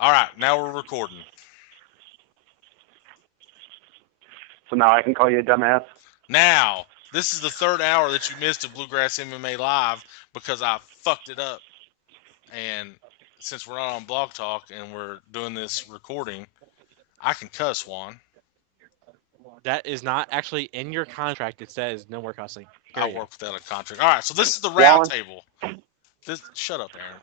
All right, now we're recording. So now I can call you a dumbass? Now, this is the third hour that you missed of Bluegrass MMA Live because I fucked it up. And since we're not on Blog Talk and we're doing this recording, I can cuss, Juan. That is not actually in your contract. It says no more cussing. I Period. work without a contract. All right, so this is the round Juan? table. Shut up, Aaron.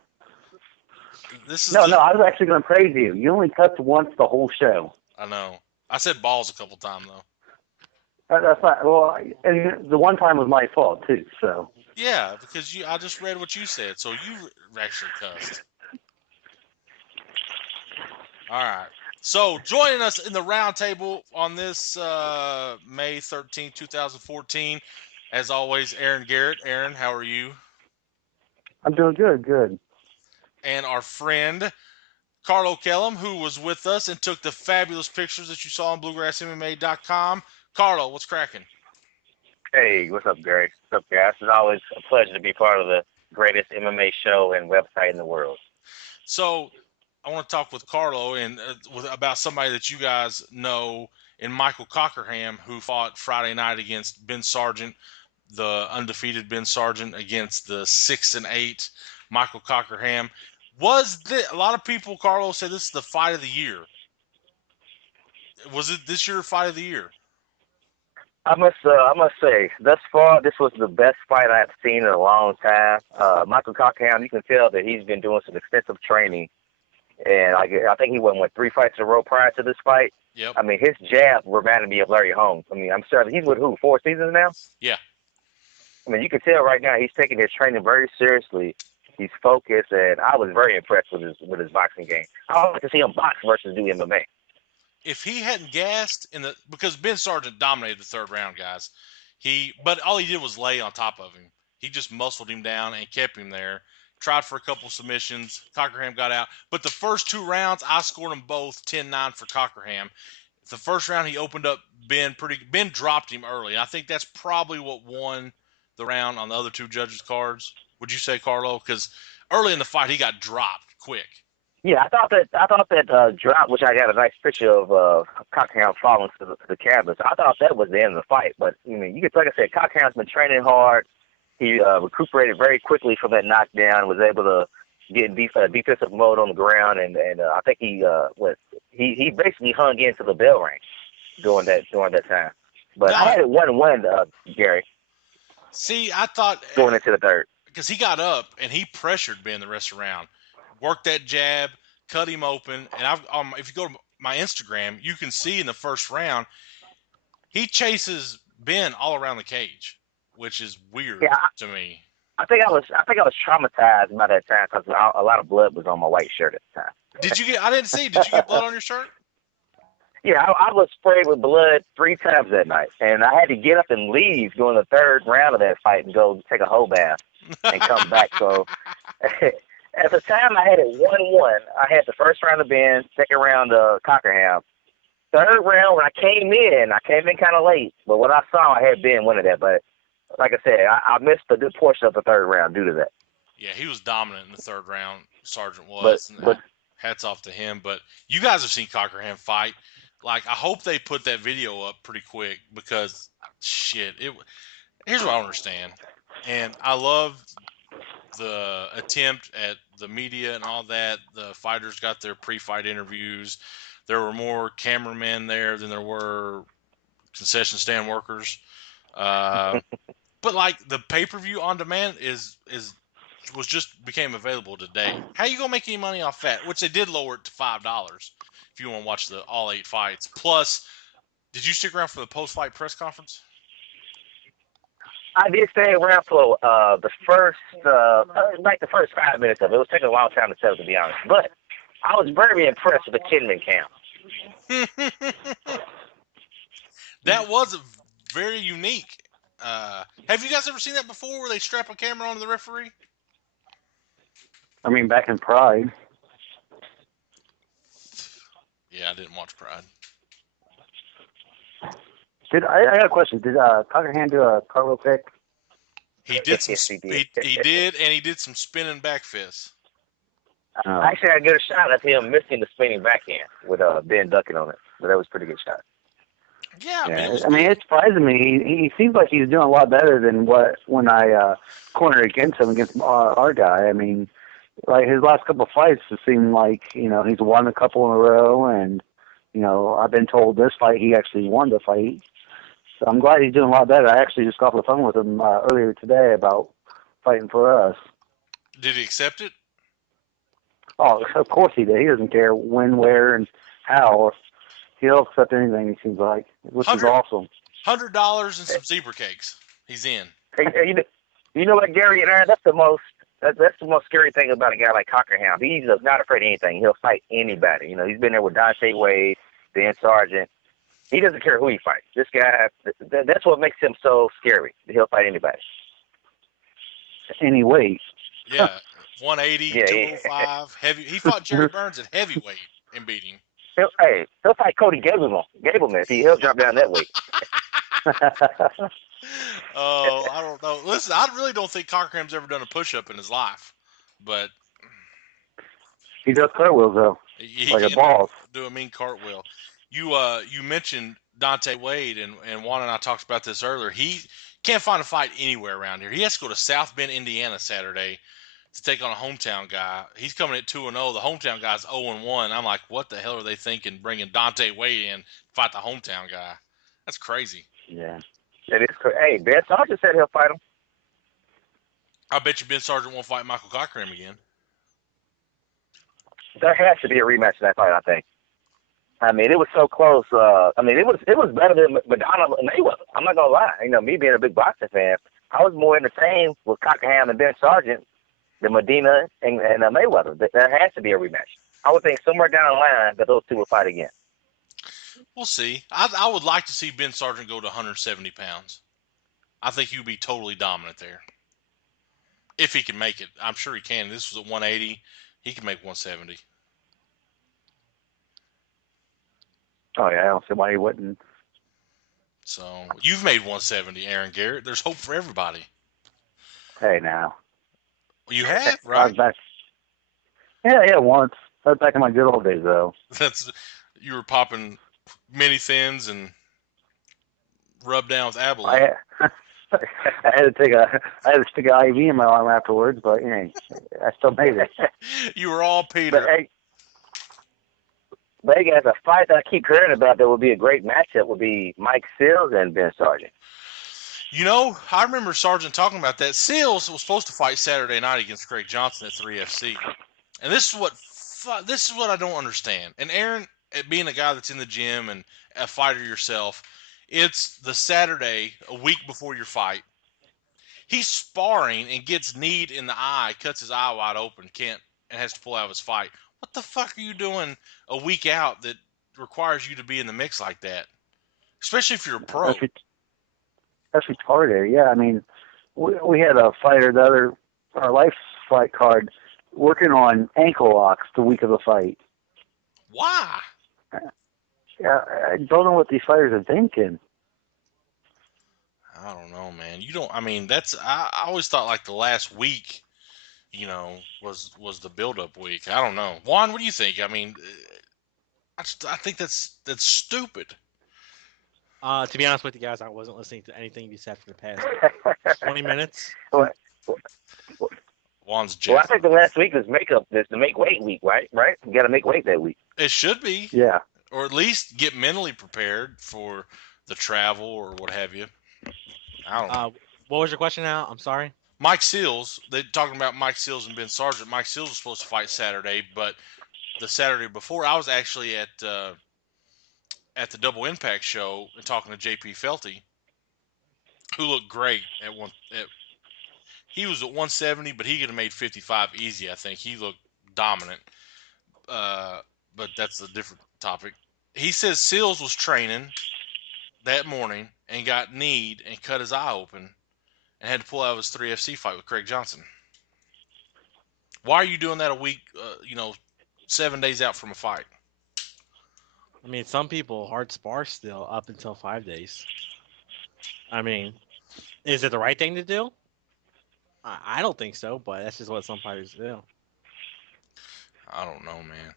This is No, the. I was actually going to praise you. You only cussed once the whole show. I know. I said balls a couple times though. That's not, well, and the one time was my fault, too, so. Yeah, because I just read what you said, so you actually cussed. All right. So joining us in the round table on this May 13th, 2014, as always, Aaron Garrett. Aaron, how are you? I'm doing good. And our friend Carlo Kellum, who was with us and took the fabulous pictures that you saw on BluegrassMMA.com. Carlo, what's cracking? Hey, what's up, Gary? What's up, guys? It's always a pleasure to be part of the greatest MMA show and website in the world. So I want to talk with Carlo and about somebody that you guys know in Michael Cockerham, who fought Friday night against Ben Sargent, the undefeated Ben Sargent against the 6-8 Michael Cockerham. A lot of people, Carlos, said this is the fight of the year. Was it this year fight of the year? I must say, thus far, this was the best fight I've seen in a long time. Michael Cockham, you can tell that he's been doing some extensive training, and I think he won 3 fights in a row prior to this fight. Yep. I mean, his jab reminded me of Larry Holmes. I mean, I'm sorry, he's with who? 4 seasons now. Yeah. I mean, you can tell right now he's taking his training very seriously. He's focused, and I was very impressed with his boxing game. I would like to see him box versus do MMA. If he hadn't gassed because Ben Sargent dominated the third round, guys. But all he did was lay on top of him. He just muscled him down and kept him there. Tried for a couple submissions. Cockerham got out. But the first 2 rounds, I scored them both 10-9 for Cockerham. The first round, he opened up Ben Ben dropped him early. I think that's probably what won the round on the other two judges' cards. Would you say, Carlo? Because early in the fight, he got dropped quick. Yeah, I thought that drop, which I got a nice picture of Cockerham falling to the canvas. I thought that was the end of the fight. But I mean, you could, like I said, Cockerham's been training hard. He recuperated very quickly from that knockdown. Was able to get in defensive mode on the ground, and I think he basically hung into the bell ring during that time. But I had it 1-1, Gary. See, I thought going into the third because he got up and he pressured Ben the rest of the round, worked that jab, cut him open, and if you go to my Instagram, you can see in the first round he chases Ben all around the cage, which is weird to me. I think I was traumatized by that time because a lot of blood was on my white shirt at the time. Did you get? I didn't see. Did you get blood on your shirt? Yeah, I was sprayed with blood 3 times that night, and I had to get up and leave during the third round of that fight and go take a whole bath and come back. So at the time, I had it 1-1. I had the first round of Ben, second round of Cockerham. Third round, when I came in kind of late, but what I saw, I had Ben winning that. But like I said, I missed a good portion of the third round due to that. Yeah, he was dominant in the third round. Sargent was. But hats off to him. But you guys have seen Cockerham fight. Like, I hope they put that video up pretty quick because, shit, here's what I understand. And I love the attempt at the media and all that. The fighters got their pre-fight interviews. There were more cameramen there than there were concession stand workers. But, like, the pay-per-view on demand became available today. How you gonna make any money off that? Which they did lower it to $5 if you want to watch all 8 fights. Plus, did you stick around for the post-fight press conference? I did stay around for the first 5 minutes of it. It was taking a long time to tell, to be honest. But I was very impressed with the Kidman count. That was very unique. Have you guys ever seen that before, where they strap a camera onto the referee? I mean, back in Pride. Yeah, I didn't watch Pride. I got a question. Did Cockerham do a cartwheel kick? He did some. He did, and he did some spinning back fists. Actually, I get a shot at him missing the spinning backhand with Ben ducking on it. But that was a pretty good shot. Yeah, I mean, it's surprising me. He seems like he's doing a lot better than when I cornered against him against our guy. I mean, like his last couple of fights, it seemed like he's won a couple in a row, and I've been told this fight he actually won the fight. So I'm glad he's doing a lot better. I actually just got off the phone with him earlier today about fighting for us. Did he accept it? Oh, of course he did. He doesn't care when, where, and how. He'll accept anything, he seems like, which is awesome. $100 and some zebra cakes. He's in. Hey, you know what, Gary and Aaron? That's the most scary thing about a guy like Cockerham. He's not afraid of anything. He'll fight anybody. He's been there with Dante Wade, Ben Sargent. He doesn't care who he fights. This guy, that's what makes him so scary. He'll fight anybody. Any weight. Yeah, 180, 205, heavy. He fought Jerry Burns at heavyweight and beat him. He'll fight Cody Gabelman. He'll drop down that weight. Oh, I don't know. Listen, I really don't think Cockerham's ever done a push-up in his life, but he does cartwheels though, like a boss. Do a mean cartwheel. You mentioned Dante Wade, and Juan and I talked about this earlier. He can't find a fight anywhere around here. He has to go to South Bend, Indiana, Saturday to take on a hometown guy. He's coming at 2-0. The hometown guy's 0-1. I'm like, what the hell are they thinking bringing Dante Wade in to fight the hometown guy? That's crazy. Yeah. It is crazy. Hey, Ben Sargent said he'll fight him. I bet you Ben Sargent won't fight Michael Cockerham again. There has to be a rematch in that fight, I think. I mean, it was so close. It was better than Madonna and Mayweather. I'm not gonna lie. Me being a big boxing fan, I was more entertained with Cockerham and Ben Sargent than Medina and Mayweather. There has to be a rematch. I would think somewhere down the line that those two will fight again. We'll see. I would like to see Ben Sargent go to 170 pounds. I think he would be totally dominant there. If he can make it. I'm sure he can. This was at 180. He can make 170. Oh, yeah. I don't see why he wouldn't. So, you've made 170, Aaron Garrett. There's hope for everybody. Hey, now. Well, you have, right? Yeah, once. That's back in my good old days, though. You were popping mini thins and rub down with Abilene. I had to stick an IV in my arm afterwards, but I still made it. You were all Peter. But hey guys, a fight that I keep hearing about that would be a great matchup would be Mike Seals and Ben Sargent. I remember Sargent talking about that. Seals was supposed to fight Saturday night against Craig Johnson at 3FC, and this is what I don't understand. And Aaron, being a guy that's in the gym and a fighter yourself, it's the Saturday a week before your fight. He's sparring and gets kneed in the eye, cuts his eye wide open, and has to pull out of his fight. What the fuck are you doing a week out that requires you to be in the mix like that? Especially if you're a pro. That's retarded. Yeah, I mean, we had a fighter, our life fight card, working on ankle locks the week of the fight. Why? Yeah, I don't know what these fighters are thinking. I don't know, man. I always thought like the last week, was the build-up week. I don't know. Juan, what do you think? I mean, I think that's stupid. To be honest with you guys, I wasn't listening to anything you said for the past 20 minutes. Juan's Well, I think the last week is the make weight week, right? Right? You got to make weight that week. It should be. Yeah. Or at least get mentally prepared for the travel or what have you. I don't know. What was your question now? I'm sorry. Mike Seals, they're talking about Mike Seals and Ben Sargent. Mike Seals was supposed to fight Saturday, but the Saturday before, I was actually at the Double Impact show and talking to JP Felty, who looked great he was at 170, but he could have made 55 easy, I think. He looked dominant. But that's a different topic. He says Seals was training that morning and got kneed and cut his eye open and had to pull out of his 3FC fight with Craig Johnson. Why are you doing that a week, 7 days out from a fight? I mean, some people hard spar still up until 5 days. I mean, is it the right thing to do? I don't think so, but that's just what some fighters do. I don't know, man.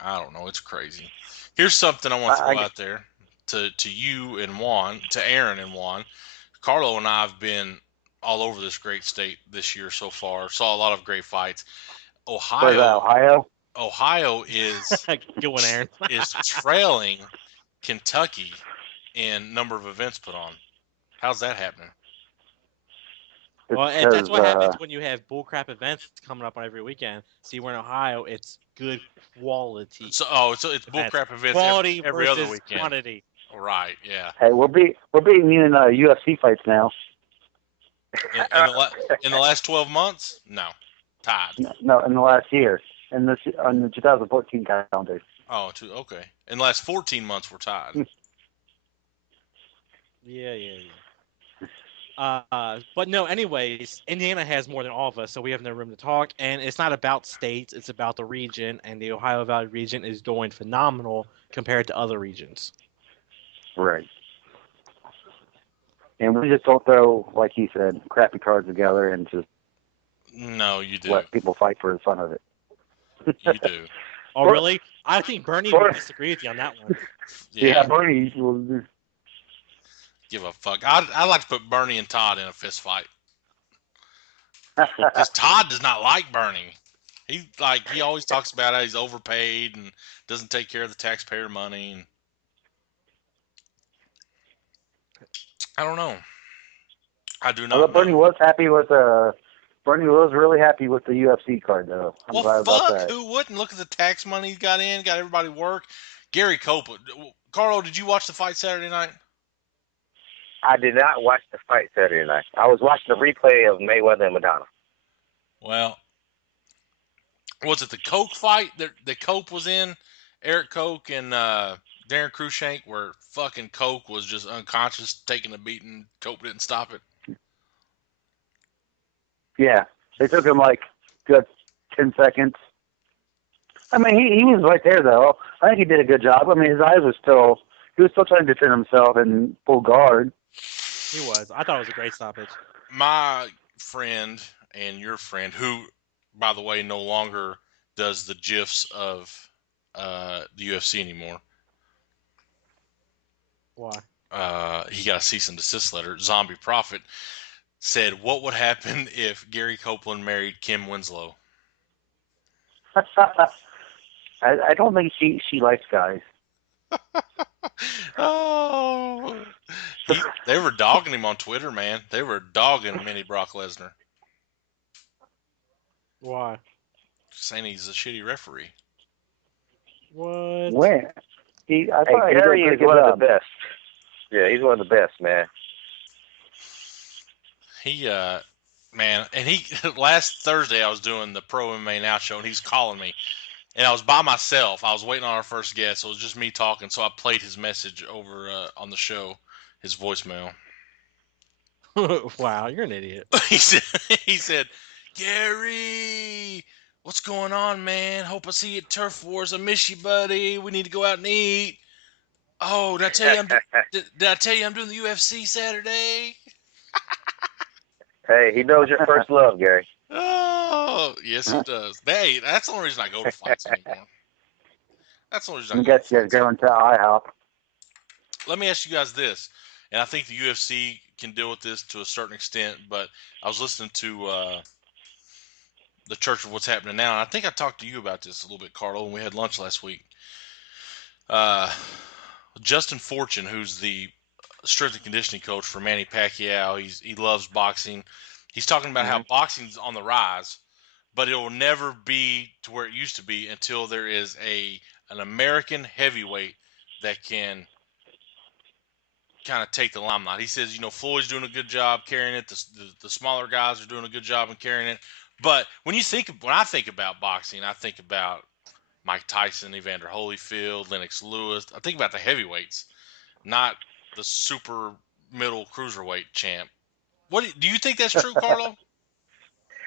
I don't know. It's crazy. Here's something I want to throw out there to you and Juan, to Aaron and Juan. Carlo and I have been all over this great state this year so far. Saw a lot of great fights. Ohio is Good one, Aaron. is trailing Kentucky in number of events put on. How's that happening? Well, that's what happens when you have bullcrap events coming up on every weekend. See, we're in Ohio, it's good quality. So it's bullcrap events quality every other versus weekend. Quantity. Right, yeah. Hey, we're beating you in UFC fights now. In the last 12 months? No. Tied. No, in the last year. On the 2014 calendar. Oh, okay. In the last 14 months, we're tied. Yeah. But no, anyways, Indiana has more than all of us, so we have no room to talk. And it's not about states; it's about the region. And the Ohio Valley region is doing phenomenal compared to other regions. Right. And we just don't throw, like he said, crappy cards together and just you do. Let people fight for the fun of it. You do. Oh, really? I think Bernie would disagree with you on that one. Yeah, Bernie will give a fuck. I'd like to put Bernie and Todd in a fist fight. Because Todd does not like Bernie. He always talks about how he's overpaid and doesn't take care of the taxpayer money. And I don't know. I do not know. Bernie was happy with Bernie was really happy with the UFC card, though. I'm glad about that. Who wouldn't? Look at the tax money he got in, got everybody work. Gary Copeland. Carlo, did you watch the fight Saturday night? I did not watch the fight Saturday night. I was watching the replay of Mayweather and Madonna. Well, was it the Coke fight that Cope was in? Eric Koch and Darren Cruikshank, where fucking Coke was just unconscious, taking a beating. Cope didn't stop it. Yeah, they took him like good 10 seconds. I mean, he was right there, though. I think he did a good job. I mean, his eyes were he was still trying to defend himself in full guard. He was. I thought it was a great stoppage. My friend and your friend, who, by the way, no longer does the GIFs of the UFC anymore. Why? He got a cease and desist letter. Zombie Prophet said, "What would happen if Gary Copeland married Kim Winslow?" I don't think she likes guys. Oh, they were dogging him on Twitter, man. They were dogging Mini Brock Lesnar. Why? Saying he's a shitty referee. What? When? Gary is one of the best. Yeah, he's one of the best, man. He, man, and last Thursday I was doing the Pro MMA Now show, and he was calling me. And I was by myself. I was waiting on our first guest, so it was just me talking. So I played his message over on the show, his voicemail. Wow, you're an idiot. he said, "Gary, what's going on, man? Hope I see you at Turf Wars. I miss you, buddy. We need to go out and eat. Oh, did I tell you did I tell you I'm doing the UFC Saturday?" Hey, he knows your first love, Gary. Oh, yes, he does. Hey, that's the only reason I go to fights anymore. That's the only reason I go to fights. Going to IHOP. Let me ask you guys this, and I think the UFC can deal with this to a certain extent, but I was listening to the Church of What's Happening Now, and I think I talked to you about this a little bit, Carlo, when we had lunch last week. Justin Fortune, who's the strength and conditioning coach for Manny Pacquiao, he loves boxing. He's talking about how boxing's on the rise, but it will never be to where it used to be until there is an American heavyweight that can kind of take the limelight. He says, Floyd's doing a good job carrying it. The smaller guys are doing a good job in carrying it. But when I think about boxing, I think about Mike Tyson, Evander Holyfield, Lennox Lewis. I think about the heavyweights, not the super middle cruiserweight champ. Do you think that's true, Carlo?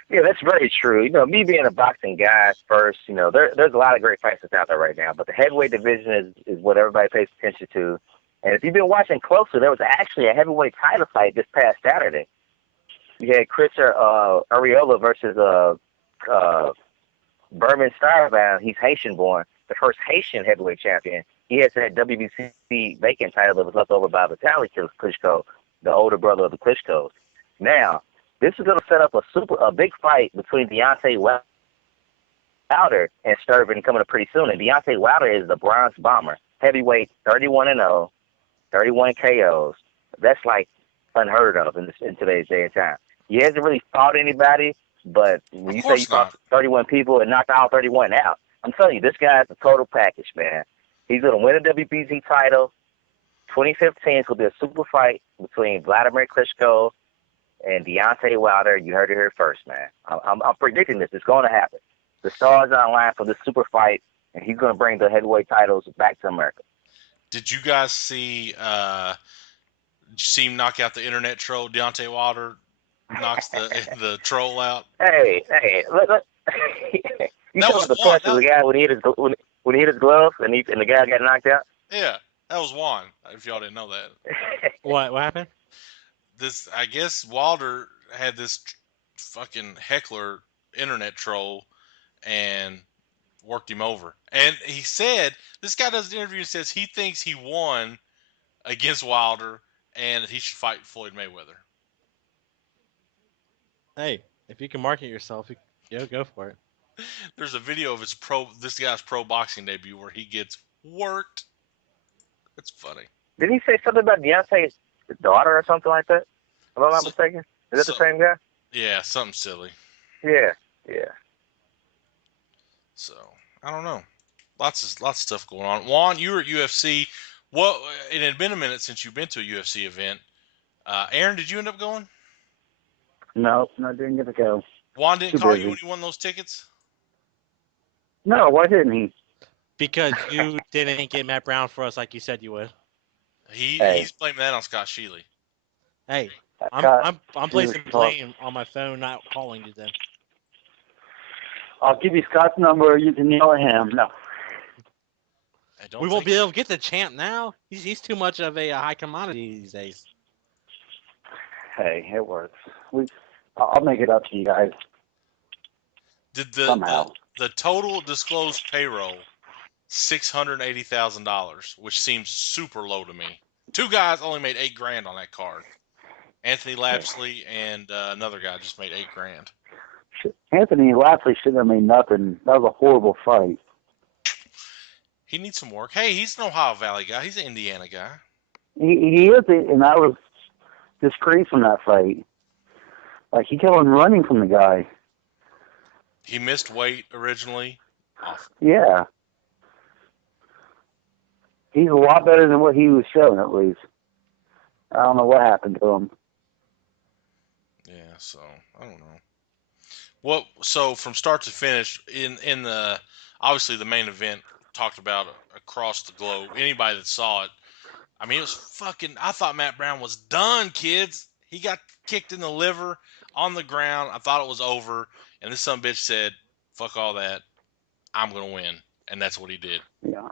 Yeah, that's very true. Me being a boxing guy first, there's a lot of great fighters out there right now, but the heavyweight division is what everybody pays attention to. And if you've been watching closer, there was actually a heavyweight title fight this past Saturday. You had Chris Arreola versus Berman Starbound, he's Haitian-born, the first Haitian heavyweight champion. He has that WBC vacant title that was left over by Vitaly Klitschko, the older brother of the Klitschkos. Now, this is going to set up a big fight between Deontay Wilder and Sturban coming up pretty soon. And Deontay Wilder is the bronze bomber, heavyweight, 31-0, 31 KOs. That's like unheard of in today's day and time. He hasn't really fought anybody, but when you say you fought 31 people and knocked all 31 out, I'm telling you, this guy's a total package, man. He's going to win a WBC title. 2015 is going to be a super fight between Vladimir Klitschko and Deontay Wilder. You heard it here first, man. I'm predicting this. It's going to happen. The stars are on line for this super fight, and he's going to bring the heavyweight titles back to America. Did you guys see? Did you see him knock out the internet troll? Deontay Wilder knocks the troll out. Hey, look. You saw the punch of the guy when he hit his gloves and the guy got knocked out. Yeah, that was Juan. If y'all didn't know that. What happened? I guess Wilder had this fucking heckler internet troll and worked him over. And he said, this guy does an interview and says he thinks he won against Wilder and he should fight Floyd Mayweather. Hey, if you can market yourself, go for it. There's a video of this guy's pro boxing debut where he gets worked. It's funny. Did he say something about Deontay's daughter or something like that? If I'm not mistaken. Is that the same guy? Yeah, something silly. Yeah. So I don't know. Lots of stuff going on. Juan, you were at UFC. It had been a minute since you've been to a UFC event. Aaron, did you end up going? No, I didn't get to go. Juan didn't call you when you won those tickets? No, why didn't he? Because you didn't get Matt Brown for us like you said you would. He's blaming that on Scott Sheely. Hey, I'm placing blame on my phone, not calling you then. I'll give you Scott's number. You can yell at him. No. We won't be able to get the champ now. He's too much of a high commodity these days. Hey, it works. I'll make it up to you guys. Did somehow. The total disclosed payroll $680,000, which seems super low to me. Two guys only made $8,000 on that card. Anthony Lapsley and another guy just made $8,000. Anthony Lapsley shouldn't have made nothing. That was a horrible fight. He needs some work. Hey, he's an Ohio Valley guy. He's an Indiana guy. He is, and I was disgraced from that fight. Like, he kept on running from the guy. He missed weight originally. Awful. Yeah. He's a lot better than what he was showing, at least. I don't know what happened to him. Yeah, so I don't know. So from start to finish, in the obviously the main event talked about across the globe. Anybody that saw it, I mean, it was fucking. I thought Matt Brown was done, kids. He got kicked in the liver on the ground. I thought it was over, and this son of a bitch said, "Fuck all that. I'm gonna win," and that's what he did. Yeah.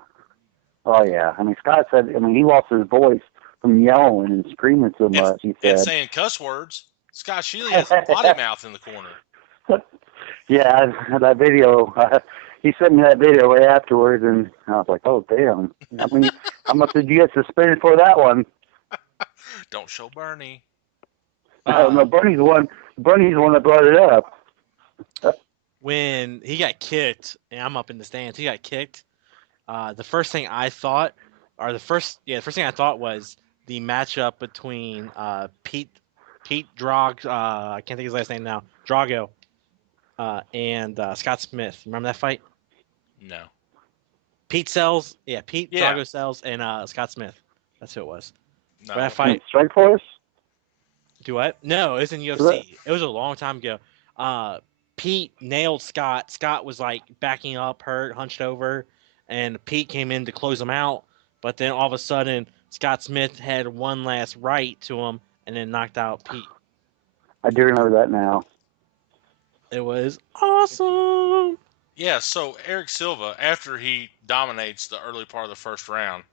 Oh yeah. I mean, Scott said. I mean, he lost his voice from yelling and screaming so much. He said, and saying cuss words. Scott Sheely has a potty mouth in the corner. Yeah, that video. He sent me that video right afterwards, and I was like, "Oh damn!" I mean, how much did you get suspended for that one? Don't show Bernie. No, Bernie's the one. Bernie's the one that brought it up. When he got kicked, and I'm up in the stands, he got kicked. The first thing I thought was the matchup between Pete Drago, I can't think of his last name now, Drago, and Scott Smith. Remember that fight? No. Drago Sells, and Scott Smith. That's who it was. No. That fight. Strike Force? Do what? No, it was in UFC. It was a long time ago. Pete nailed Scott. Scott was like backing up, hurt, hunched over, and Pete came in to close him out. But then all of a sudden, Scott Smith had one last right to him and then knocked out Pete. I do remember that now. It was awesome. Yeah, so Eric Silva, after he dominates the early part of the first round,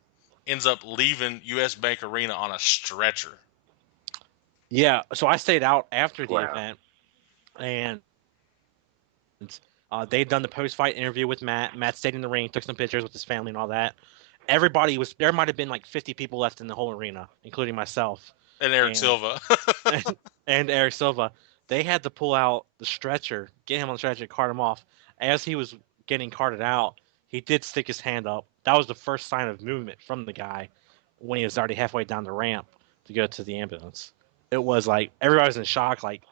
ends up leaving U.S. Bank Arena on a stretcher. Yeah, so I stayed out after the event, and They'd done the post-fight interview with Matt. Matt stayed in the ring, took some pictures with his family and all that. Everybody was there. Might have been like 50 people left in the whole arena, including myself and Eric Silva. and Eric Silva. They had to pull out the stretcher, get him on the stretcher, cart him off. As he was getting carted out, he did stick his hand up. That was the first sign of movement from the guy when he was already halfway down the ramp to go to the ambulance. It was like everybody was in shock, like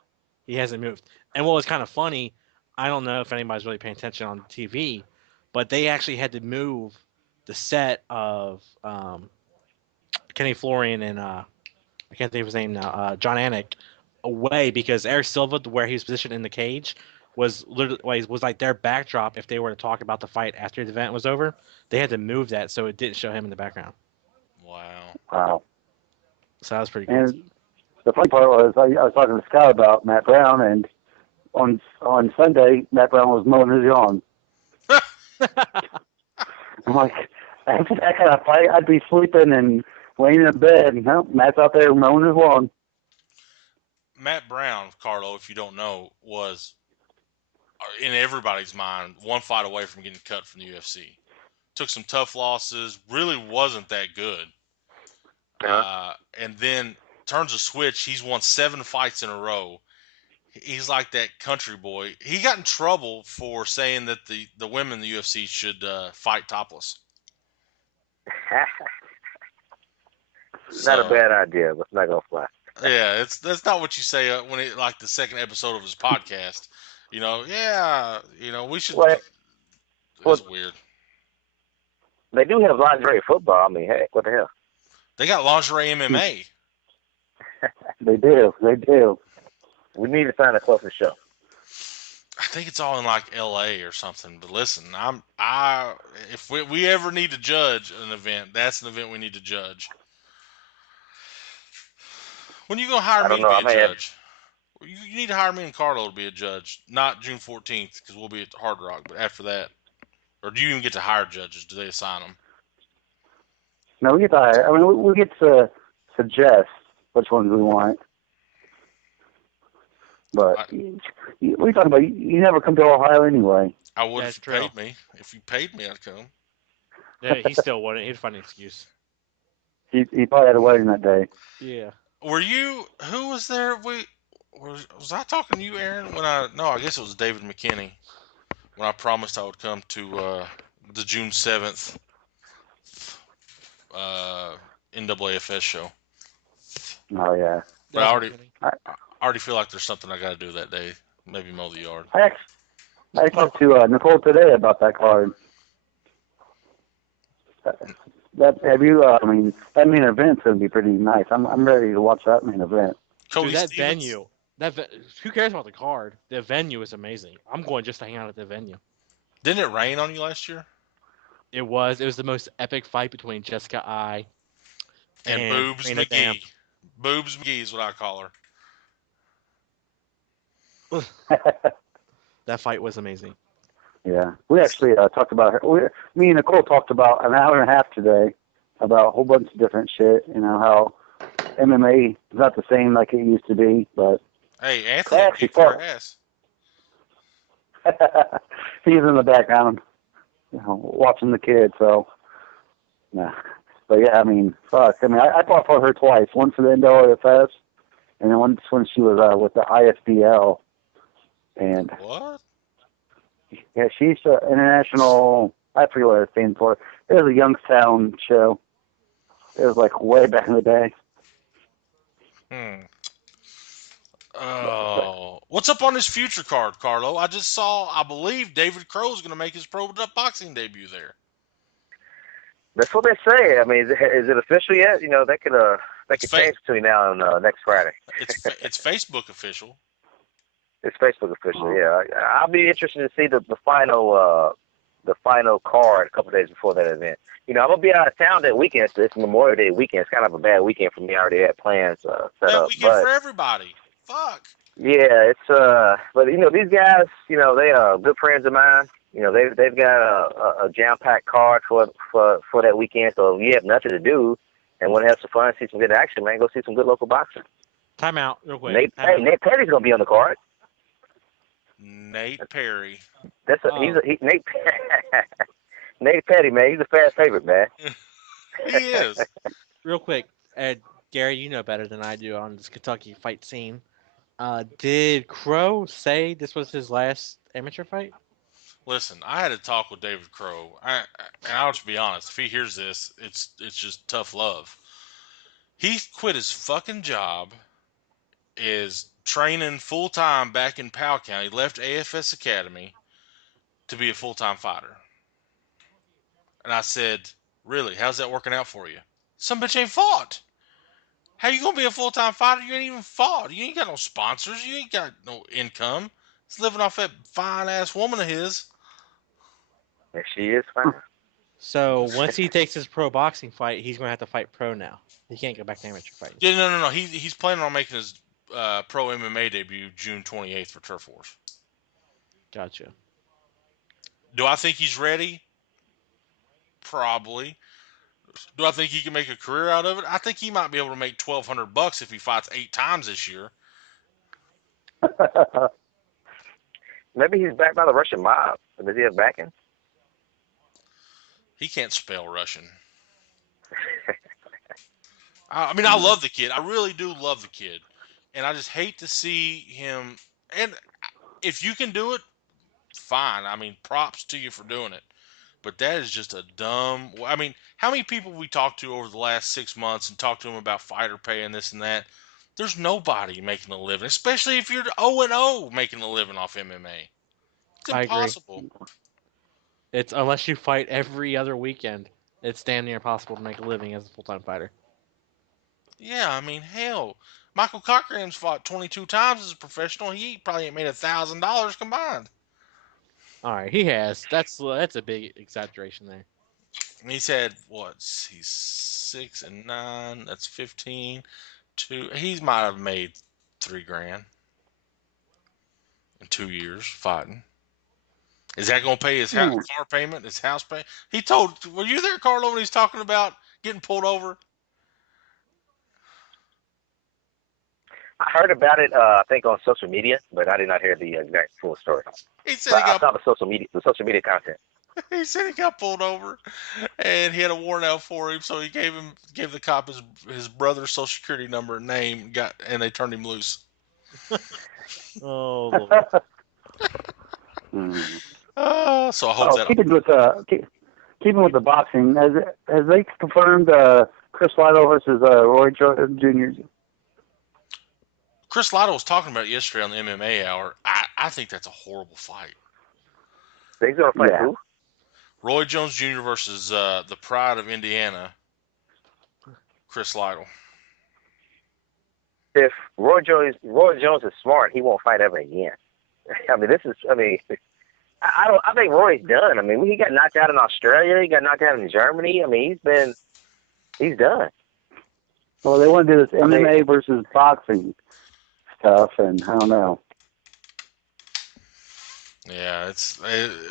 he hasn't moved. And what was kind of funny, I don't know if anybody's really paying attention on TV, but they actually had to move the set of Kenny Florian and I can't think of his name now, John Anik, away because Eric Silva, where he was positioned in the cage, was literally was like their backdrop. If they were to talk about the fight after the event was over, they had to move that so it didn't show him in the background. Wow. So that was pretty cool. And the funny part was I was talking to Scott about Matt Brown, and on Sunday Matt Brown was mowing his lawn. I'm like, after that kind of fight, I'd be sleeping and laying in bed, and Matt's out there mowing his lawn. Matt Brown, Carlo, if you don't know, was in everybody's mind one fight away from getting cut from the UFC. Took some tough losses, really wasn't that good. And then turns a switch. He's won 7 fights in a row. He's like that country boy. He got in trouble for saying that the women in the UFC should fight topless. Not a bad idea, but it's not gonna fly. Yeah, that's not what you say when it like the second episode of his podcast. We should. It's weird. They do have lingerie football. I mean, heck, what the hell? They got lingerie MMA. They do. We need to find a closer show. I think it's all in like L.A. or something. But listen, if we ever need to judge an event, that's an event we need to judge. When are you gonna hire me to be a judge? You need to hire me and Carlo to be a judge. Not June 14th because we'll be at Hard Rock, but after that, or do you even get to hire judges? Do they assign them? No, we get to hire. I mean, we get to suggest which ones we want. But what are you talking about? You never come to Ohio anyway. I would if you paid me. If you paid me, I'd come. Yeah, he still wouldn't. He'd find an excuse. He probably had a wedding that day. Yeah. Were you? Who was there? Was I talking to you, Aaron? I guess it was David McKinney. When I promised I would come to the June 7th NAAFS show. Oh yeah. But I already feel like there's something I got to do that day. Maybe mow the yard. I talked to Nicole today about that card. That main event's gonna be pretty nice. I'm ready to watch that main event. Dude, that venue. Who cares about the card? The venue is amazing. I'm going just to hang out at the venue. Didn't it rain on you last year? It was. It was the most epic fight between Jessica I and Boobs McGee. Boobs McGee is what I call her. That fight was amazing. Yeah, we actually talked about her. Me and Nicole talked about an hour and a half today about a whole bunch of different shit. You know how MMA is not the same like it used to be, but hey, Anthony kicked her ass. He's in the background, watching the kids. So, yeah. But yeah, I mean, fuck. I mean, I fought for her twice. Once for the NAAFS, and then once when she was with the ISBL. And what? Yeah, she's an international. I forget what it stands for. It was a Youngstown show. It was like way back in the day. Oh, what's up on his future card, Carlo? I just saw. I believe David Crow's going to make his pro boxing debut there. That's what they say. I mean, is it official yet? That could change between now and next Friday. It's Facebook official. It's Facebook official. Yeah, I'll be interested to see the final card a couple days before that event. I'm gonna be out of town that weekend. So it's Memorial Day weekend. It's kind of a bad weekend for me. I already had plans set up. Bad weekend for everybody. Fuck. Yeah, it's but these guys, they are good friends of mine. They've got a jam-packed card for that weekend. So if you have nothing to do and want to have some fun, see some good action, man, go see some good local boxing. Time out, real quick. Nate Petty's gonna be on the card. Nate Perry. Nate. Nate Petty, man. He's a fan favorite, man. He is. Real quick, Gary, you know better than I do on this Kentucky fight scene. Did Crow say this was his last amateur fight? Listen, I had a talk with David Crow, and I'll just be honest. If he hears this, it's just tough love. He quit his fucking job, is training full time back in Powell County. Left AFS Academy to be a full time fighter. And I said, "Really? How's that working out for you?" Some bitch ain't fought. How you gonna be a full time fighter? You ain't even fought. You ain't got no sponsors. You ain't got no income. He's living off that fine ass woman of his. And she is fine. So once he takes his pro boxing fight, he's gonna have to fight pro now. He can't go back to amateur fighting. Yeah, no. He's planning on making his pro MMA debut June 28th for Turf Wars. Gotcha. Do I think he's ready? Probably. Do I think he can make a career out of it? I think he might be able to make $1,200 if he fights 8 times this year. Maybe he's backed by the Russian mob. Does he have backing? He can't spell Russian. I mean, I love the kid. I really do love the kid. And I just hate to see him. And if you can do it, fine. I mean, props to you for doing it. But that is just a dumb. I mean, how many people we talked to over the last 6 months and talked to them about fighter pay and this and that? There's nobody making a living, especially if you're 0-0 making a living off MMA. It's impossible. I agree. It's unless you fight every other weekend, it's damn near impossible to make a living as a full-time fighter. Yeah, I mean, hell, Michael Cochran's fought 22 times as a professional. He probably ain't made $1,000 combined. All right, he has. That's a big exaggeration there. And he's had what? He's 6 and 9. That's 15. He might have made $3,000 in 2 years fighting. Is that going to pay his car payment, his house payment? He told. Were you there, Carlo, when he's talking about getting pulled over? I heard about it, I think, on social media, but I did not hear the exact full story. He said I saw the social media content. He said he got pulled over, and he had a warrant out for him, so he gave the cop his brother's social security number and name, and they turned him loose. Oh, Lord. So I hope that. Keeping with the boxing, has they confirmed Chris Lytle versus Roy Jones Jr.? Chris Lytle was talking about it yesterday on the MMA Hour. I think that's a horrible fight. He's going to fight who? Roy Jones Jr. versus the pride of Indiana, Chris Lytle. If Roy Jones is smart, he won't fight ever again. I think Roy's done. I mean, he got knocked out in Australia. He got knocked out in Germany. I mean, he's done. Well, they want to do this MMA versus boxing stuff, and I don't know. Yeah,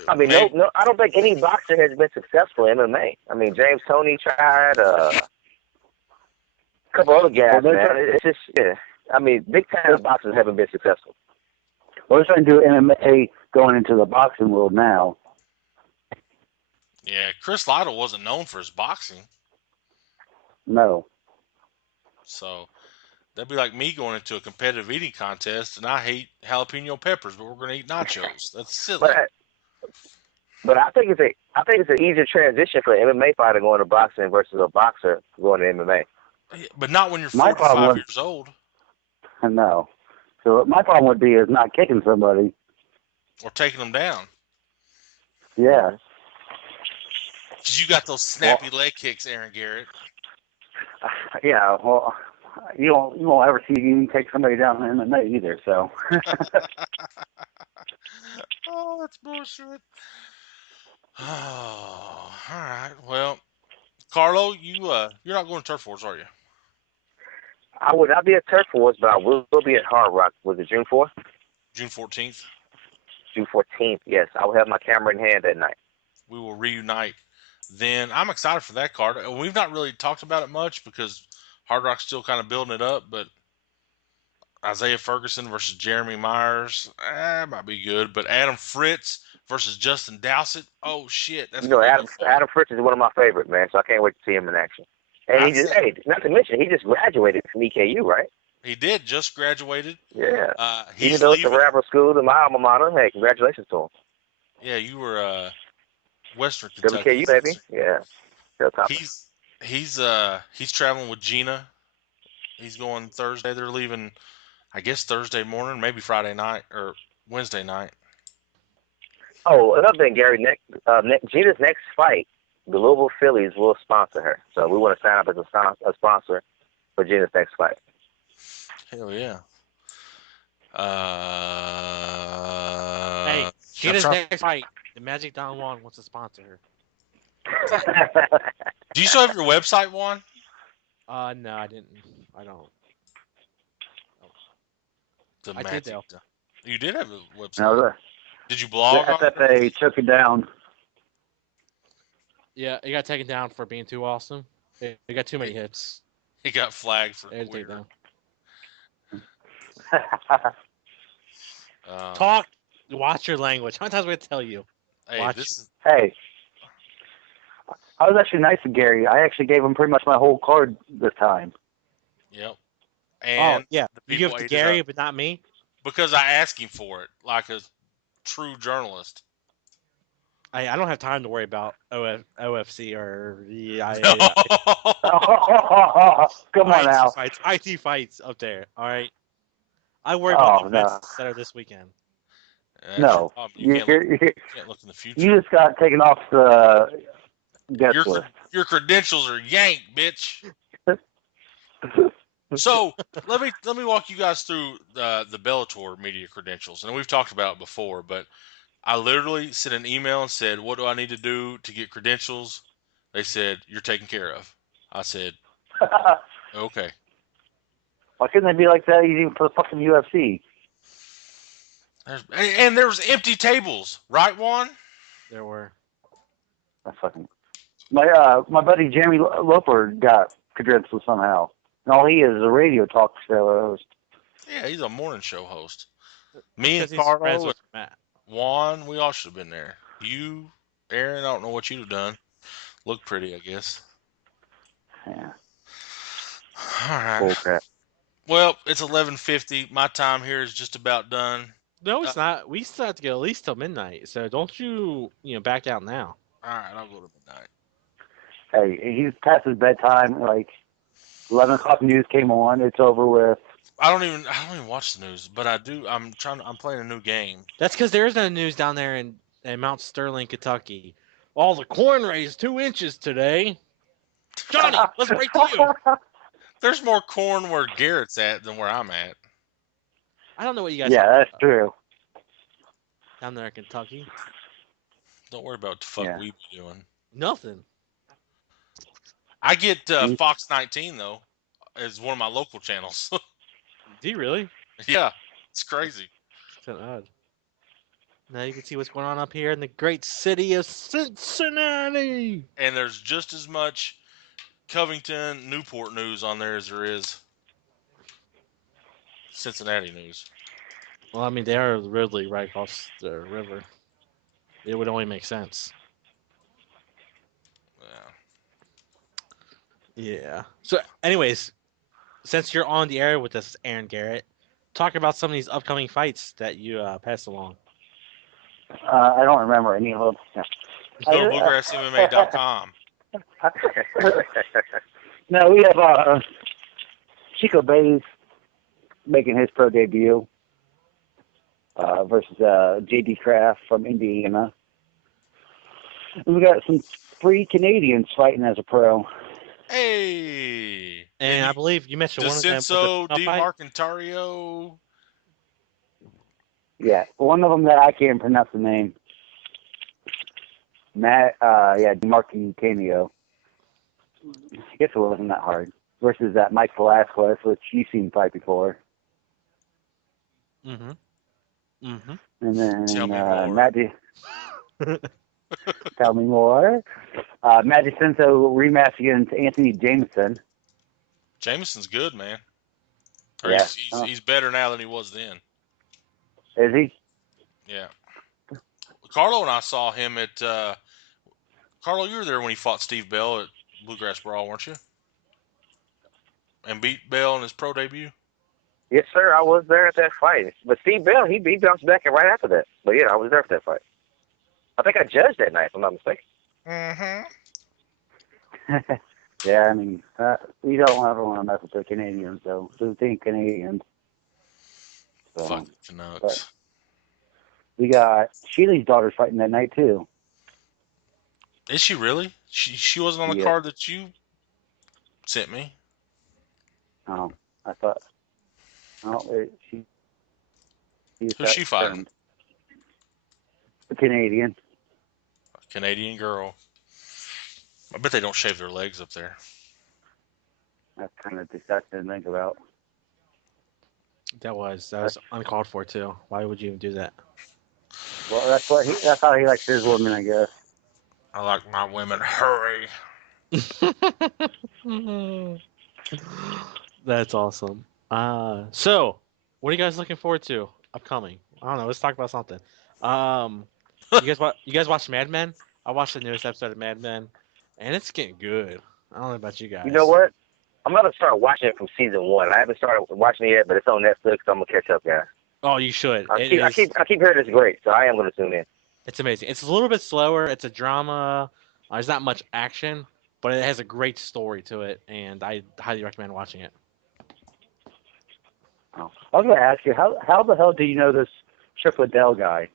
I mean, no, I don't think any boxer has been successful in MMA. I mean, James Toney tried, a couple other guys, man. It's just, yeah. I mean, big-time boxers haven't been successful. Well, they're trying to do MMA going into the boxing world now. Yeah, Chris Lytle wasn't known for his boxing. No. So that'd be like me going into a competitive eating contest, and I hate jalapeno peppers, but we're going to eat nachos. That's silly. But I think it's an easier transition for an MMA fighter going to boxing versus a boxer going to MMA. But not when you're 45 years old. No. So my problem would be is not kicking somebody. Or taking them down. Yeah. Because you got those snappy leg kicks, Aaron Garrett. Yeah, well, you won't ever see you take somebody down in MMA either, so. Oh, that's bullshit. Oh, all right. Well, Carlo, you're not going to Turf Wars, are you? I would not be at Turf Wars, but I will be at Hard Rock. Was it June 4th? June 14th? June 14th, yes. I will have my camera in hand that night. We will reunite. Then I'm excited for that card. We've not really talked about it much because Hard Rock's still kind of building it up, but Isaiah Ferguson versus Jeremy Myers. Might be good. But Adam Fritz versus Justin Dowsett. Oh, shit. That's going to be a good fight. Adam Fritz is one of my favorites, man, so I can't wait to see him in action. And not to mention, he just graduated from EKU, right? He did. Just graduated. Yeah. He's Even though leaving. it's a rival school to my alma mater, hey, congratulations to him. Yeah, you were Western Kentucky. WKU, baby. Yeah. He's traveling with Gina. He's going Thursday. They're leaving, I guess, Thursday morning, maybe Friday night or Wednesday night. Oh, another thing, Gary. Gina's next fight, the Louisville Phillies will sponsor her. So we want to sign up as a sponsor for Gina's next fight. Hell yeah. Hey, Gina's next fight. The Magic Don Juan wants to sponsor her. Do you still have your website, Juan? No, I didn't. I don't. I did though. You did have a website. No, did you blog? The FFA took it down. Yeah, it got taken down for being too awesome. It got too many hits. He got flagged for weird. Talk. Watch your language. How many times am I going to tell you? Hey, Hey, I was actually nice to Gary. I actually gave him pretty much my whole card this time. Yep. And yeah, you give it to Gary, but not me? Because I asked him for it, like a true journalist. I don't have time to worry about OFC or Come on now. IT fights up there. All right. I worry about the events that are this weekend. No, you can't look in the future. You just got taken off the guest list. Your credentials are yanked, bitch. So let me walk you guys through the Bellator media credentials, and we've talked about it before, but I literally sent an email and said, "What do I need to do to get credentials?" They said, "You're taken care of." I said, "Okay." Why couldn't they be like that even for the fucking UFC? And there was empty tables, right, Juan? There were. That's fucking. My buddy Jeremy Loper got credentials somehow. And all he is a radio talk show host. Yeah, he's a morning show host. Me and Carlo, Juan, we all should have been there. You, Aaron, I don't know what you'd have done. Look pretty, I guess. Yeah. All right. Bull crap. Well, it's 11:50. My time here is just about done. No, it's not. We still have to get at least till midnight. So don't you back out now. All right, I'll go to midnight. Hey, he's past his bedtime. Like 11 o'clock news came on. It's over with. I don't even watch the news, but I do. I'm playing a new game. That's because there is no news down there in Mount Sterling, Kentucky. All the corn raised 2 inches today. Johnny, let's break to you. There's more corn where Garrett's at than where I'm at. I don't know what you guys. Yeah, that's true. Down there in Kentucky. Don't worry about what the fuck we be doing. Nothing. I get Fox 19 though as one of my local channels. Do you really? Yeah, it's crazy. So odd. Now you can see what's going on up here in the great city of Cincinnati. And there's just as much Covington, Newport news on there as there is Cincinnati news. Well, I mean, they are literally right across the river. It would only make sense. Yeah. So, anyways, since you're on the air with us, Aaron Garrett, talk about some of these upcoming fights that you passed along. I don't remember any of them. Yeah. Go to BluegrassMMA.com. No, we have Chico Bays making his pro debut versus J.D. Kraft from Indiana. And we got some free Canadians fighting as a pro. Hey! And I believe you mentioned one of them. DeCenso, DiMarcantario. Yeah, one of them that I can't pronounce the name. DiMarcantario. I guess it wasn't that hard. Versus that Mike Velasquez, which you've seen fight before. Mm-hmm. Mm-hmm. And then Tell me more. Tell me more. Matt DeCenso rematch against Anthony Jameson. Jameson's good, man. Or Yeah. he's better now than he was then. Is he? Yeah. Carlo and I saw him at Carlo, you were there when he fought Steve Bell at Bluegrass Brawl, weren't you? And beat Bell in his pro debut? Yes, sir. I was there at that fight. But Steve Bell, he bounced back right after that. But yeah, I was there for that fight. I think I judged that night, if I'm not mistaken. Mm-hmm. Yeah, I mean, we don't ever want to mess with the Canadians, though. The team Canadians. So, Fucking Canucks. We got Sheely's daughter fighting that night, too. Is she really? She wasn't on the card that you sent me. Oh, I thought. Oh, she's Who's she fighting? The Canadian. A Canadian girl. I bet they don't shave their legs up there. That's kind of disgusting to think about. That was uncalled for too. Why would you even do that? Well, that's how he likes his women, I guess. I like my women. Hurry. That's awesome. So what are you guys looking forward to upcoming? I don't know. Let's talk about something. You guys watch Mad Men? I watched the newest episode of Mad Men, and it's getting good. I don't know about you guys. You know what? I'm going to start watching it from season 1. I haven't started watching it yet, but it's on Netflix, so I'm going to catch up, guys. Oh, you should. I keep hearing it's great, so I am going to tune in. It's amazing. It's a little bit slower. It's a drama. There's not much action, but it has a great story to it, and I highly recommend watching it. Oh. I was going to ask you, how the hell do you know this Chip Liddell guy?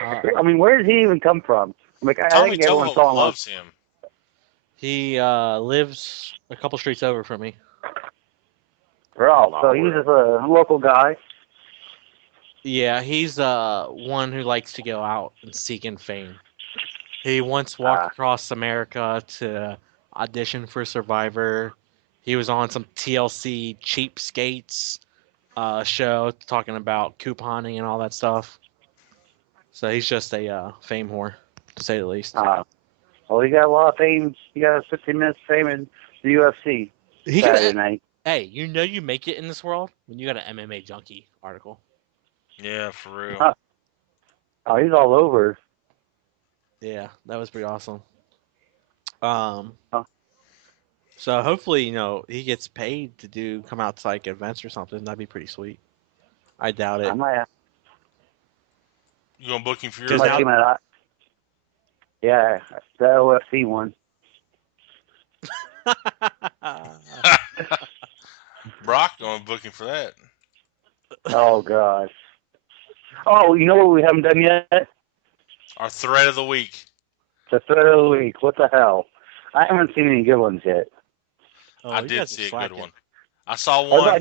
I mean, where did he even come from? Like, Tommy think everyone saw him. Loves him. He lives a couple streets over from me. Oh, so he's just a local guy? Yeah, he's one who likes to go out and seek in fame. He once walked across America to audition for Survivor. He was on some TLC Cheapskates show talking about couponing and all that stuff. So he's just a fame whore, to say the least. Well, he got a lot of fame. He got 15 minutes of fame in the UFC Saturday night. Hey, you know you make it in this world when you got an MMA Junkie article. Yeah, for real. Oh, he's all over. Yeah, that was pretty awesome. So hopefully, he gets paid to come out to like events or something. That'd be pretty sweet. I doubt it. I might have. You gonna book him for your? Yeah, the OFC one. Brock gonna book him for that. Oh gosh. Oh, you know what we haven't done yet? Our thread of the week. The thread of the week. What the hell? I haven't seen any good ones yet. Oh, I did see a good one. I saw one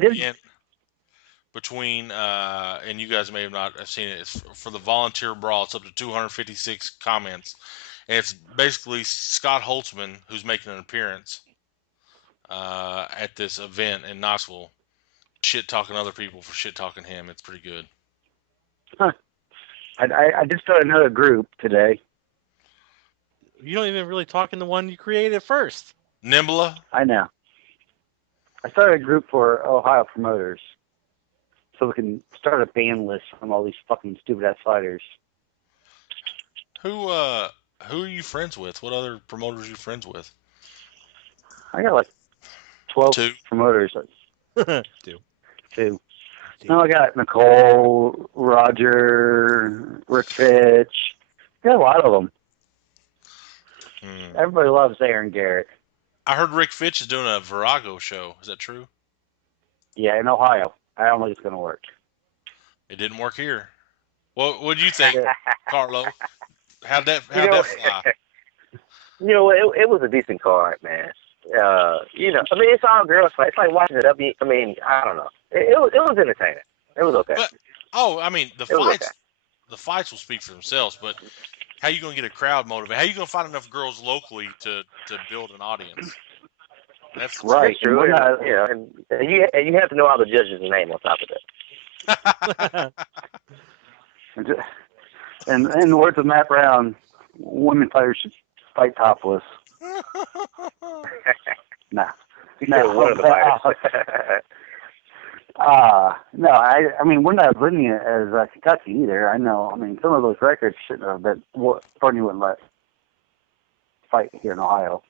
between, and you guys may have not have seen it. It's for the volunteer brawl. It's up to 256 comments. And it's basically Scott Holtzman, who's making an appearance at this event in Knoxville, shit-talking other people for shit-talking him. It's pretty good. Huh. I just started another group today. You don't even really talk in the one you created first. Nimbla? I know. I started a group for Ohio promoters, so we can start a ban list from all these fucking stupid-ass fighters. Who are you friends with? What other promoters are you friends with? I got like 12 promoters. Two. No, I got Nicole, Roger, Rick Fitch. Got a lot of them. Everybody loves Aaron Garrett. I heard Rick Fitch is doing a Virago show. Is that true? Yeah, in Ohio. I don't think it's going to work. It didn't work here. What do you think, Carlo? How'd that fly? It was a decent card, man. I mean, it's all girls fight. It's like watching it up. I mean, I don't know. It was entertaining. It was okay. But, I mean, the fights will speak for themselves. But how you gonna get a crowd motivated? How you gonna find enough girls locally to build an audience? That's right. True. And you have to know all the judges' name on top of that. And in the words of Matt Brown, women fighters should fight topless. One of the fighters. No, I mean, we're not living as Kentucky either. I know. I mean, some of those records shouldn't have been. Bernie wouldn't let fight here in Ohio.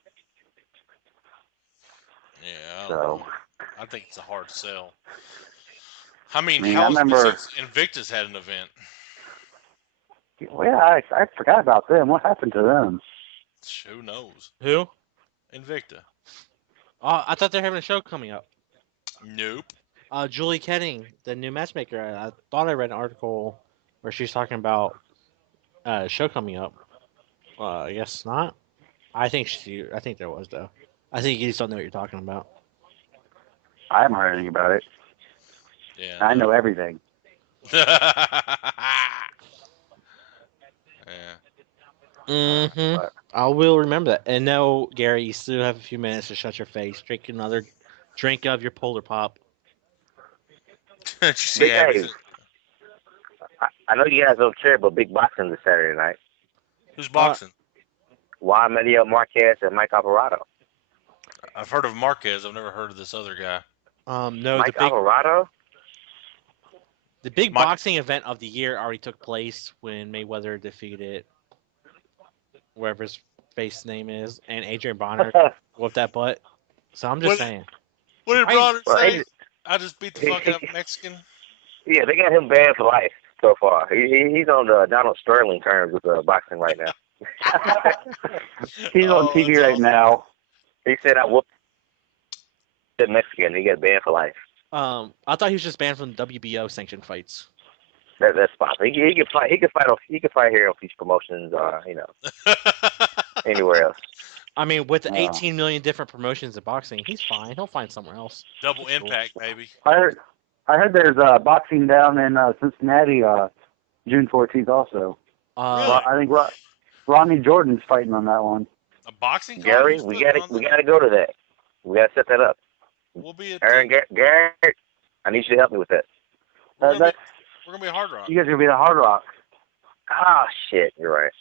Yeah. So. I think it's a hard sell. I mean I how long remember, since Invictus had an event? Well, yeah, I forgot about them. What happened to them? Who knows? Who? Invicta. I thought they're having a show coming up. Nope. Julie Ketting, the new matchmaker. I thought I read an article where she's talking about a show coming up. I guess not. I think there was though. I think you just don't know what you're talking about. I haven't heard anything about it. Yeah. I know everything. Yeah. Mm-hmm. I will remember that. And no, Gary, you still have a few minutes to shut your face. Drink another drink of your Polar Pop. Did you see Dave, I know you guys don't care about big boxing this Saturday night. Who's boxing? Juan Manuel Marquez and Mike Alvarado. I've heard of Marquez. I've never heard of this other guy. No, Mike Alvarado? The big boxing event of the year already took place when Mayweather defeated whatever his face name is and Adrian Bonner with that butt. So I'm just saying. What did Bonner say? I just beat the fuck out of a Mexican. Yeah, they got him banned for life so far. He's on the Donald Sterling terms with boxing right now. He's on TV right now. He said I whooped the Mexican. He got banned for life. I thought he was just banned from WBO sanctioned fights. That's possible. He can fight. He can fight here on these promotions. Anywhere else. I mean, with 18 million different promotions in boxing, he's fine. He'll find somewhere else. Double impact, baby. I heard there's boxing down in Cincinnati June 14th also. Really? I think Ronnie Jordan's fighting on that one. A boxing? Gary, we gotta go to that. We gotta set that up. We'll be at Aaron Garrett, I need you to help me with that. We're gonna be a Hard Rock. You guys are gonna be the Hard Rock. Ah, shit. You're right.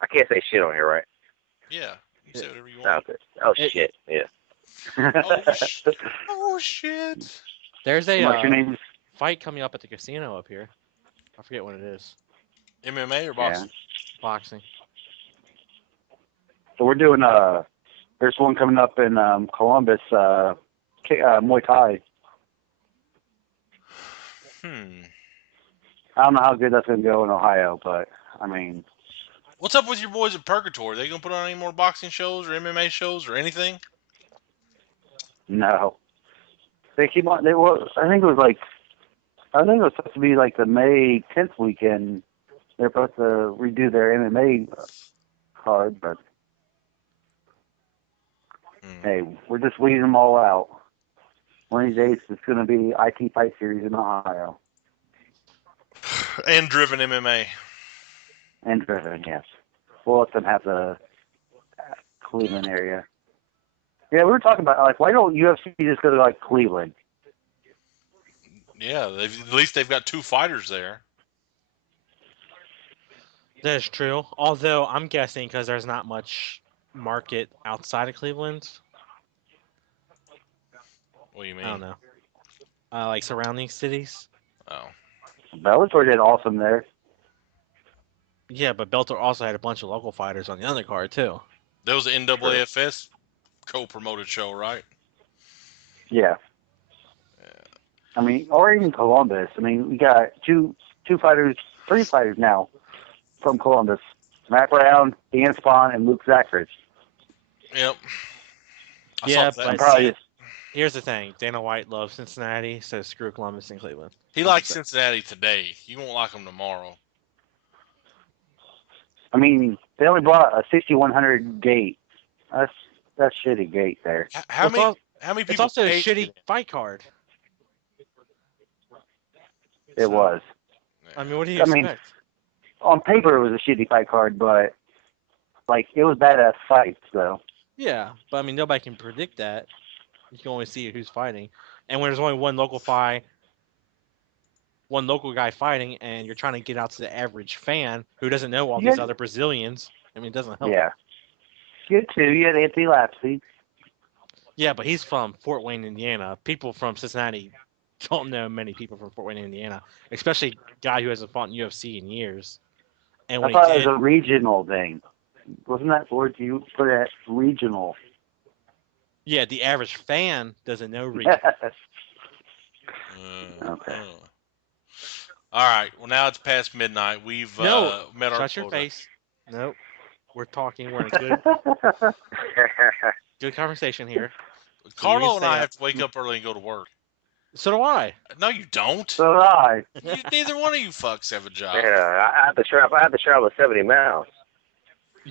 I can't say shit on here, right? Yeah. You can say whatever you want. Okay. Oh shit. Yeah. Oh shit. There's a fight coming up at the casino up here. I forget what it is. MMA or boxing? Yeah. Boxing. So we're doing there's one coming up in Columbus, Muay Thai. I don't know how good that's gonna go in Ohio, but I mean, what's up with your boys at Purgatory? They gonna put on any more boxing shows or MMA shows or anything? No. They keep on. I think it was supposed to be like the May 10th weekend. They're supposed to redo their MMA card, but hey, we're just weeding them all out. One of these days, it's going to be IT Fight Series in Ohio. And Driven MMA. And Driven, yes. We'll let them have the Cleveland area. Yeah, we were talking about, like, why don't UFC just go to, like, Cleveland? Yeah, at least they've got two fighters there. That is true. Although, I'm guessing because there's not much market outside of Cleveland. What do you mean? I don't know. Like surrounding cities. Oh. Bellator did awesome there. Yeah, but Bellator also had a bunch of local fighters on the undercard, too. That was the NAAFS co-promoted show, right? Yeah. I mean, or even Columbus. I mean, we got three fighters now from Columbus. Matt Brown, Ian Spawn, and Luke Zachary. Yep. But here's the thing. Dana White loves Cincinnati, so screw Columbus and Cleveland. He likes Cincinnati today. You won't like him tomorrow. I mean, they only brought a 6,100 gate. That's shitty gate there. How many people? It's also a shitty fight card. It was. I mean, what do you expect? Mean, on paper, it was a shitty fight card, but like it was badass fights, though. Yeah, but I mean, nobody can predict that. You can only see who's fighting, and when there's only one local guy fighting, and you're trying to get out to the average fan who doesn't know all these other Brazilians, I mean, it doesn't help. Yeah. You had Anthony Lapsey. Yeah, but he's from Fort Wayne, Indiana. People from Cincinnati don't know many people from Fort Wayne, Indiana, especially a guy who hasn't fought in UFC in years. And I when thought he it did, was a regional thing. Wasn't that word you put at regional? yeah, the average fan doesn't know regional. Yes. Okay. All right. Well, now it's past midnight. We've No, met our shut your quota. face. Nope. We're talking. We're in a good good conversation here. So you can Carlo and I say have to wake up early and go to work. So do I. No, you don't. So did I. Neither one of you fucks have a job. Yeah, I have to travel 70 miles.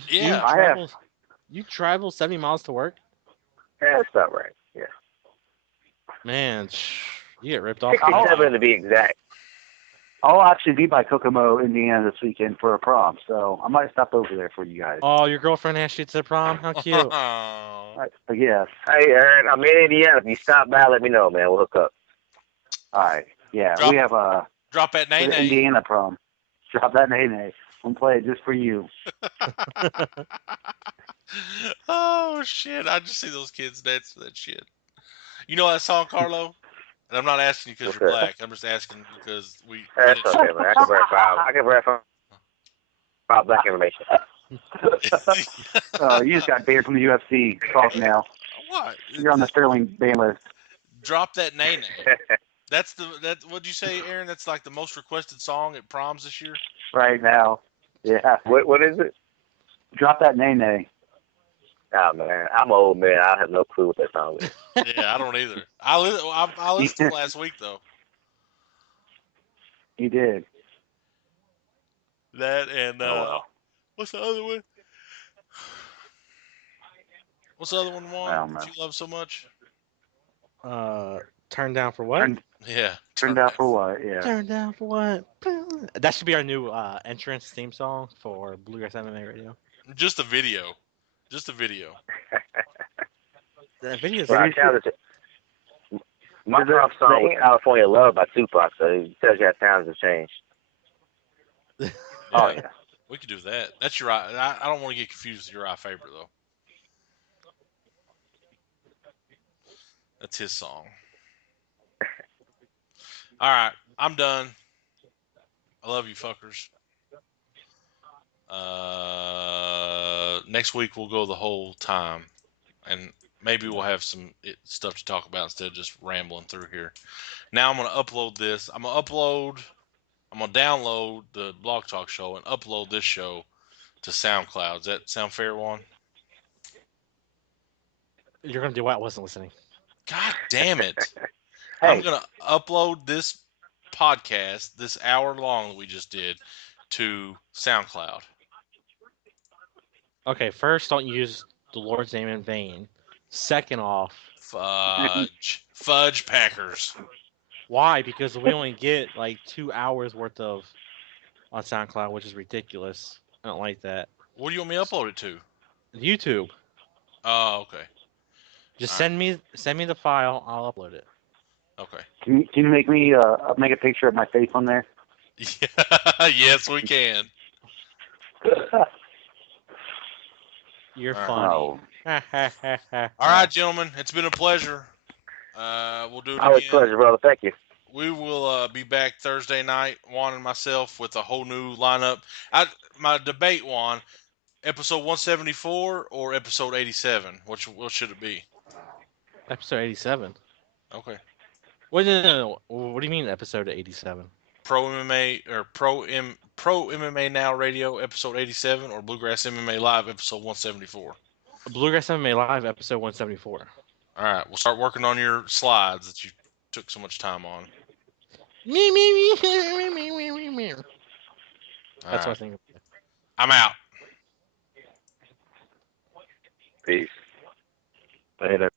Yeah. You travel 70 miles to work? Yeah, that's not right. Yeah. Man, you get ripped off. 67 to be exact. I'll actually be by Kokomo, Indiana this weekend for a prom, so I might stop over there for you guys. Oh, your girlfriend asked you to the prom? How cute. Yes. Hey, Aaron, I'm in Indiana. If you stop by, let me know, man. We'll hook up. All right. Yeah, we have a drop that nay nay. Indiana prom. Drop that nay nay. I'm play it just for you. Oh shit! I just see those kids dance to that shit. You know that song, Carlo? And I'm not asking you because you're black. I'm just asking because we. That's okay, man. I can verify black information. You just got banned from the UFC. Talk now. What? You're on the Sterling ban list. Drop that nay nay. What'd you say, Aaron? That's like the most requested song at proms this year. Right now. Yeah. What is it? Drop that nay nay. Oh man, I'm an old man. I have no clue what that song is. Yeah, I don't either. I listened to it last week though. You did. That and what's the other one? What's the other one, Juan, that you love so much? Turn down for what? Turn down for what? Yeah. Turn down for what? That should be our new entrance theme song for Bluegrass MMA Radio. Just a video. That video is my prom song was California Love by Tupac, so it tells you how times have changed. Oh yeah. We could do that. That's your I don't want to get confused with your favorite though. That's his song. All right, I'm done. I love you fuckers. Next week we'll go the whole time, and maybe we'll have some stuff to talk about instead of just rambling through here. Now I'm going to upload this. I'm going to download the Blog Talk show and upload this show to SoundCloud. Does that sound fair, Juan? You're going to do what? I wasn't listening. God damn it. Hey. I'm going to upload this podcast, this hour long that we just did, to SoundCloud. Okay, first, don't use the Lord's name in vain. Second off, fudge Packers. Why? Because we only get like 2 hours worth of on SoundCloud, which is ridiculous. I don't like that. What do you want me to upload it to? YouTube. Oh, okay. Just send me the file. I'll upload it. Okay. Can you make me make a picture of my face on there? Yes, we can. You're funny. All right, gentlemen. It's been a pleasure. We'll do it again. Always a pleasure, brother. Thank you. We will be back Thursday night, Juan and myself, with a whole new lineup. My debate, Juan, episode 174 or episode 87? What should it be? Episode 87. Okay. Wait, no. What do you mean episode 87? Pro MMA or Pro MMA Now Radio episode 87 or Bluegrass MMA Live episode 174? Bluegrass MMA Live episode 174. All right, we'll start working on your slides that you took so much time on. Me. That's what I think. I'm out. Peace. Later.